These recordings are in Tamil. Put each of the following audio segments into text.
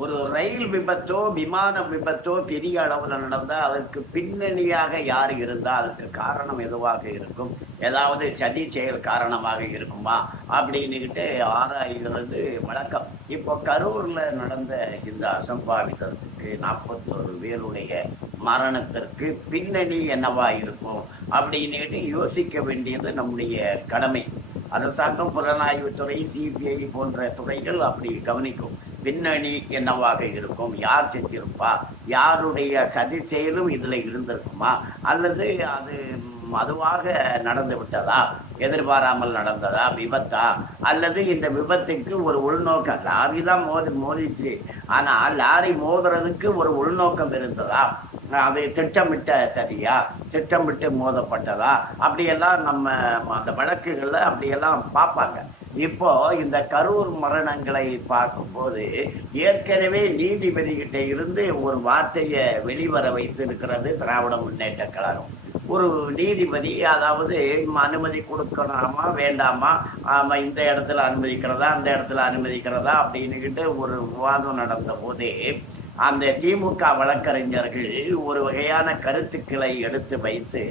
ஒரு ரயில் விபத்தோ விமான விபத்தோ பெரிய அளவில் நடந்தால் அதற்கு பின்னணியாக யார் இருந்தால் அதற்கு காரணம் எதுவாக இருக்கும்? ஏதாவது சதி செயல் காரணமாக இருக்குமா? அப்படின்னுக்கிட்டு ஆராய்கிறது வழக்கம். இப்போ கரூரில் நடந்த இந்த அசம்பாவிதத்துக்கு நாற்பத்தோரு பேருடைய மரணத்திற்கு பின்னணி என்னவா இருக்கும்? அப்படின்னுக்கிட்டு யோசிக்க வேண்டியது நம்முடைய கடமை. அரசாங்கம் புலனாய்வுத்துறை சிபிஐ போன்ற துறைகள் அப்படி கவனிக்கும். பின்னணி என்னவாக இருக்கும்? யார் செஞ்சிருப்பா யாருடைய சதி செயலும் இதில் இருந்திருக்குமா? அல்லது அது அதுவாக நடந்து விட்டதா? எதிர்பாராமல் நடந்ததா? விபத்தா? அல்லது இந்த விபத்துக்கு ஒரு உள்நோக்கம்? லாரி தான் மோதி மோதிச்சு. ஆனால் லாரி மோதுறதுக்கு ஒரு உள்நோக்கம் இருந்ததா? அது திட்டமிட்ட சரியா? திட்டமிட்டு மோதப்பட்டதா? அப்படியெல்லாம் நம்ம அந்த வழக்குகளில் அப்படியெல்லாம் பார்ப்பாங்க. இப்போ இந்த கரூர் மரணங்களை பார்க்கும்போது ஏற்கனவே நீதிபதிகிட்ட இருந்து ஒரு வார்த்தையை வெளிவர வைத்து இருக்கிறது திராவிட முன்னேற்ற கழகம். ஒரு நீதிபதி அதாவது அனுமதி கொடுக்கலாமா வேண்டாமா? ஆமாம் இந்த இடத்துல அனுமதிக்கிறதா அந்த இடத்துல அனுமதிக்கிறதா? அப்படின்னுக்கிட்டு ஒரு விவாதம் நடந்த போதே அந்த திமுக வழக்கறிஞர்கள் ஒரு வகையான கருத்துக்களை எடுத்து வைத்து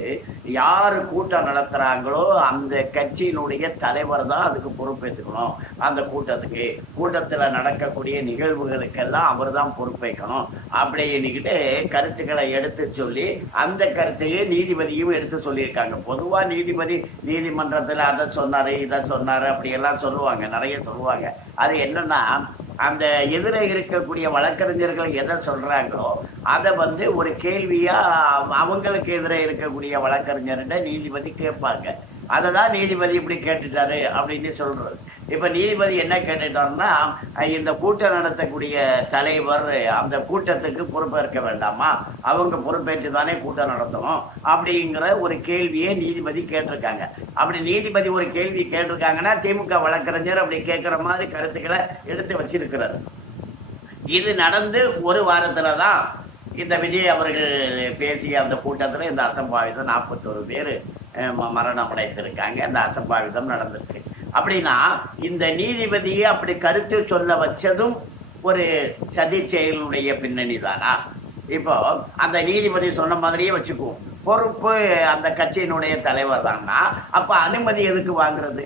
யார் கூட்டம் நடத்துகிறாங்களோ அந்த கட்சியினுடைய தலைவர் தான் அதுக்கு பொறுப்பேற்றுக்கணும் அந்த கூட்டத்துக்கு கூட்டத்தில் நடக்கக்கூடிய நிகழ்வுகளுக்கெல்லாம் அவர் தான் பொறுப்பேற்கணும். அப்படின்னுக்கிட்டு கருத்துக்களை எடுத்து சொல்லி அந்த கருத்தையே நீதிபதியும் எடுத்து சொல்லியிருக்காங்க. பொதுவாக நீதிபதி நீதிமன்றத்தில் அதை சொன்னார் இதை சொன்னார் அப்படியெல்லாம் சொல்லுவாங்க நிறைய சொல்லுவாங்க. அது என்னென்னா அந்த எதிரே இருக்கக்கூடிய வழக்கறிஞர்கள் எதை சொல்கிறாங்களோ அதை வந்து ஒரு கேள்வியாக அவங்களுக்கு எதிரே இருக்கக்கூடிய வழக்கறிஞர்கிட்ட நீதிபதி கேட்பாங்க. அதை தான் நீதிபதி இப்படி கேட்டுட்டாரு அப்படின்னு சொல்கிறது இப்போ நீதிபதி என்ன கேட்டுட்டாருன்னா இந்த கூட்டம் நடத்தக்கூடிய தலைவர் அந்த கூட்டத்துக்கு பொறுப்பேற்க வேண்டாமா? அவங்க பொறுப்பேற்று தானே கூட்டம் நடத்தணும்? அப்படிங்கிற ஒரு கேள்வியை நீதிபதி கேட்டிருக்காங்க. அப்படி நீதிபதி ஒரு கேள்வி கேட்டிருக்காங்கன்னா திமுக வழக்கறிஞர் அப்படி கேட்குற மாதிரி கருத்துக்களை எடுத்து வச்சிருக்கிறாரு. இது நடந்து ஒரு வாரத்தில் தான் இந்த விஜய் அவர்கள் பேசிய அந்த கூட்டத்தில் இந்த அசம்பாவிதம் நாற்பத்தோரு பேர் மரணம் அடைத்திருக்காங்க அந்த அசம்பாவிதம் நடந்திருக்கு. அப்படின்னா இந்த நீதிபதியை அப்படி கருத்து சொல்ல வச்சதும் ஒரு சதி செயலுடைய பின்னணி தானா? இப்போ அந்த நீதிபதி சொன்ன மாதிரியே வச்சுக்குவோம். பொறுப்பு அந்த கட்சியினுடைய தலைவர் தான்னா அப்போ அனுமதி எதுக்கு வாங்குறது?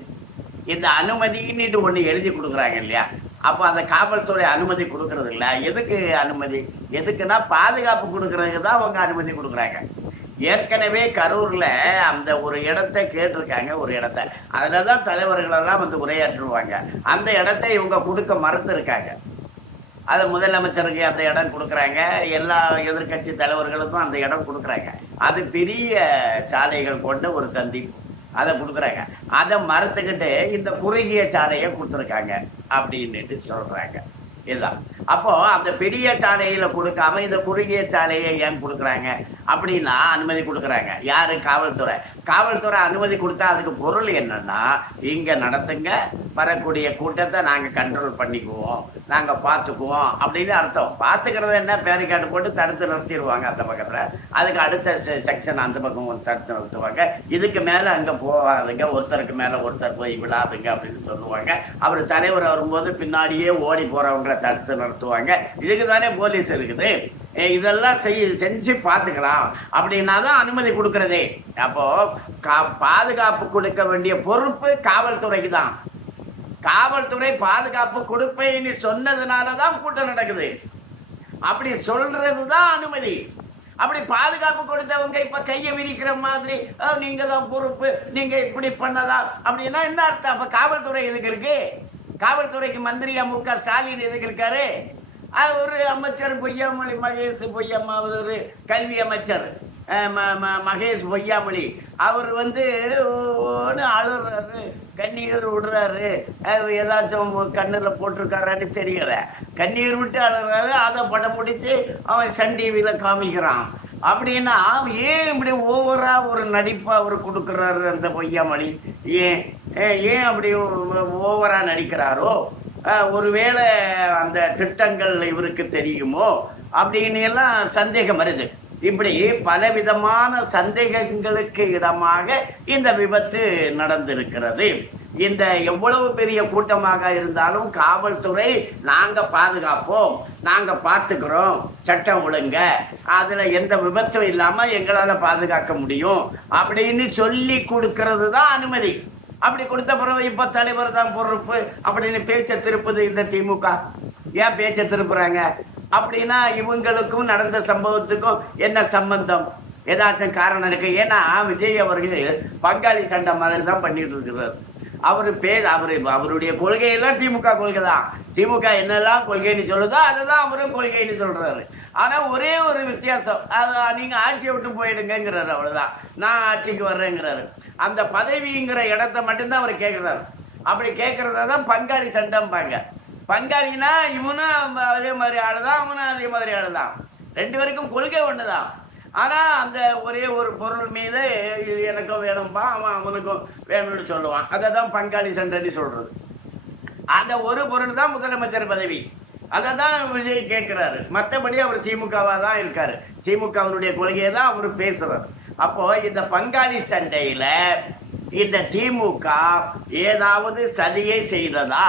இந்த அனுமதின்னுட்டு ஒன்று எழுதி கொடுக்குறாங்க இல்லையா? அப்போ அந்த காவல்துறை அனுமதி கொடுக்கறது இல்லை. எதுக்கு அனுமதி? எதுக்குன்னா பாதுகாப்பு கொடுக்கறதுக்கு தான் அவங்க அனுமதி கொடுக்குறாங்க. ஏற்கனவே கரூரில் அந்த ஒரு இடத்த கேட்டிருக்காங்க ஒரு இடத்த. அதில் தான் தலைவர்களெல்லாம் வந்து உரையாற்றுவாங்க. அந்த இடத்த இவங்க கொடுக்க மறுத்துருக்காங்க. அது முதலமைச்சருக்கு அந்த இடம் கொடுக்குறாங்க. எல்லா எதிர்கட்சி தலைவர்களுக்கும் அந்த இடம் கொடுக்குறாங்க. அது பெரிய சாலைகள் கொண்ட ஒரு சந்திப்பு. அதை கொடுக்குறாங்க. அதை மறுத்துக்கிட்டு இந்த குறுகிய சாலையை கொடுத்துருக்காங்க அப்படின்னுட்டு சொல்கிறாங்க இதுதான். அப்போ அந்த பெரிய சாலையில் கொடுக்காம இந்த குறுகிய சாலையை ஏன் கொடுக்குறாங்க? அப்படின்னா அனுமதி கொடுக்குறாங்க. யார்? காவல்துறை. காவல்துறை அனுமதி கொடுத்தா அதுக்கு பொருள் என்னன்னா இங்கே நடத்துங்க வரக்கூடிய கூட்டத்தை நாங்கள் கண்ட்ரோல் பண்ணிக்குவோம் நாங்கள் பார்த்துக்குவோம் அப்படின்னு அர்த்தம். பார்த்துக்கிறது என்ன? பேரிகார்டு போட்டு தடுத்து நிறுத்திடுவாங்க அந்த பக்கத்தில். அதுக்கு அடுத்த செக்ஷன் அந்த பக்கம் தடுத்து நிறுத்துவாங்க. இதுக்கு மேலே அங்கே போகாதுங்க. ஒருத்தருக்கு மேலே ஒருத்தர் போய் விழாதுங்க அப்படின்னு சொல்லுவாங்க. அவர் தலைவர் வரும்போது பின்னாடியே ஓடி போகிறவங்களை தடுத்து நிறுத்துவாங்க இதுக்கு தானே போலீஸ் இருக்குது. இதெல்லாம் செய் செஞ்சு பார்த்துக்கலாம் அப்படின்னா தான் அனுமதி கொடுக்குறதே. அப்போது கா பாதுகாப்பு கொடுக்க வேண்டிய பொறுப்பு காவல்துறைக்கு தான் காவல்துறை பாதுகாப்பு கொடுப்பேன்னு சொன்னதுனால தான் கூட்டம் நடக்குது. அப்படி சொல்கிறது தான் அனுமதி. அப்படி பாதுகாப்பு கொடுத்தவங்க இப்போ கையை விரிக்கிற மாதிரி நீங்கள் தான் பொறுப்பு. நீங்கள் இப்படி பண்ணதா அப்படின்னா என்ன அர்த்தம்? அப்போ காவல்துறை எதுக்கு இருக்குது காவல்துறைக்கு மந்திரியா மு க ஸ்டாலின் எதுக்கிருக்காரு அது ஒரு அமைச்சர் பொய்யாமொழி மகேஷ் பொய்யம்மா ஒரு கல்வி அமைச்சர் மகேஷ் பொய்யாமொழி. அவர் வந்து அழுறாரு கண்ணீர் விடுறாரு. ஏதாச்சும் கண்ணில் போட்டிருக்காரான்னு தெரியல. கண்ணீர் விட்டு அழுறாரு அதை படம் பிடிச்சி அவன் சன் டிவியில் காமிக்கிறான். அப்படின்னா ஏன் இப்படி ஓவராக ஒரு நடிப்பாக அவர் கொடுக்குறாரு அந்த பொய்யாமொழி? ஏன்? ஏன் அப்படி ஓவராக நடிக்கிறாரோ? ஒருவேளை அந்த திட்டங்கள் இவருக்கு தெரியுமோ? அப்படின்னு எல்லாம் சந்தேகம் வருது. இப்படி பலவிதமான சந்தேகங்களுக்கு இடமாக இந்த விபத்து நடந்திருக்கிறது. இந்த எவ்வளவு பெரிய கூட்டமாக இருந்தாலும் காவல்துறை நாங்கள் பாதுகாப்போம் நாங்கள் பார்த்துக்கிறோம் சட்டம் ஒழுங்க அதில் எந்த விபத்தும் இல்லாமல் எங்களால் பாதுகாக்க முடியும் அப்படின்னு சொல்லி கொடுக்கறது தான் அனுமதி. அப்படி கொடுத்த பிறகு இப்போ தலைவர் தான் பொறுப்பு அப்படின்னு பேச்சை திருப்புது இந்த திமுக. ஏன் பேச்சை திருப்புறாங்க? அப்படின்னா இவங்களுக்கும் நடந்த சம்பவத்துக்கும் என்ன சம்பந்தம்? ஏதாச்சும் காரணம் இருக்கு. ஏன்னா விஜய் அவர்கள் பங்காளி சண்டை மாதிரி தான் பண்ணிட்டு இருக்கிறார். அவர் பே அவர் அவருடைய கொள்கையெல்லாம் திமுக கொள்கை தான் திமுக என்னெல்லாம் கொள்கைன்னு சொல்லுதோ அதை தான் அவரும் கொள்கைன்னு சொல்கிறாரு ஆனால் ஒரே ஒரு வித்தியாசம். அது நீங்கள் ஆட்சியை விட்டு போயிடுங்கிறாரு அவ்வளோதான் நான் ஆட்சிக்கு வர்றேங்கிறாரு. அந்த பதவிங்கிற இடத்த மட்டும்தான் அவர் கேட்குறாரு அப்படி கேட்குறத தான் பங்காளி சண்டைம்பாங்க. பங்காளினா இவனும் அதே மாதிரி ஆளுதான் அவனும் அதே மாதிரி ஆளுதான். ரெண்டு பேருக்கும் கொள்கை ஒன்று தான் ஆனால் அந்த ஒரே ஒரு பொருள் மீது இது எனக்கும் வேணும்பா அவன் அவனுக்கும் வேணும்னு சொல்லுவான். அதை தான் பங்காளி சண்டைன்னு சொல்கிறது அந்த ஒரு பொருள் தான் முதலமைச்சர் பதவி. அதை தான் விஜய் கேட்குறாரு. மற்றபடி அவர் திமுகவாக தான் இருக்கார். திமுகவினுடைய கொள்கையை தான் அவர் பேசுகிறார் அப்போது இந்த பங்காளி சண்டையில் இந்த திமுக ஏதாவது சதியை செய்ததா?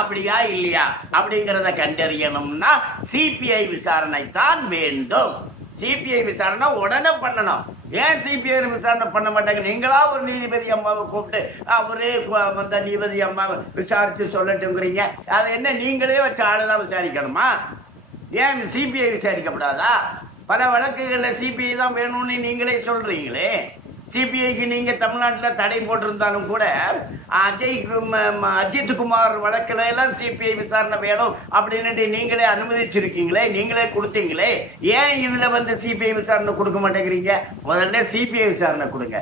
அப்படியா இல்லையா? அப்படிங்கிறத கண்டறியணும்னா சிபிஐ விசாரணை தான் வேண்டும். சிபிஐ விசாரணை உடனே பண்ணணும். ஏன் சிபிஐ விசாரணை பண்ண மாட்டாங்க? நீங்களா ஒரு நீதிபதி அம்மாவை கூப்பிட்டு அவரே அந்த நீதிபதி அம்மாவை விசாரித்து சொல்லட்டுங்கிறீங்க அதை என்ன நீங்களே வச்ச ஆளுதான் விசாரிக்கணுமா? ஏன் சிபிஐ விசாரிக்கப்படாதா? பல வழக்குகளில் சிபிஐ தான் வேணும்னு நீங்களே சொல்கிறீங்களே சிபிஐக்கு நீங்கள் தமிழ்நாட்டில் தடை போட்டிருந்தாலும் கூட அஜய் அஜித் குமார் வழக்கில் எல்லாம் சிபிஐ விசாரணை வேணும் அப்படின்னுட்டு நீங்களே அனுமதிச்சிருக்கீங்களே நீங்களே கொடுத்தீங்களே ஏன் இதில் வந்து சிபிஐ விசாரணை கொடுக்க மாட்டேங்கிறீங்க? முதல்ல சிபிஐ விசாரணை கொடுங்க.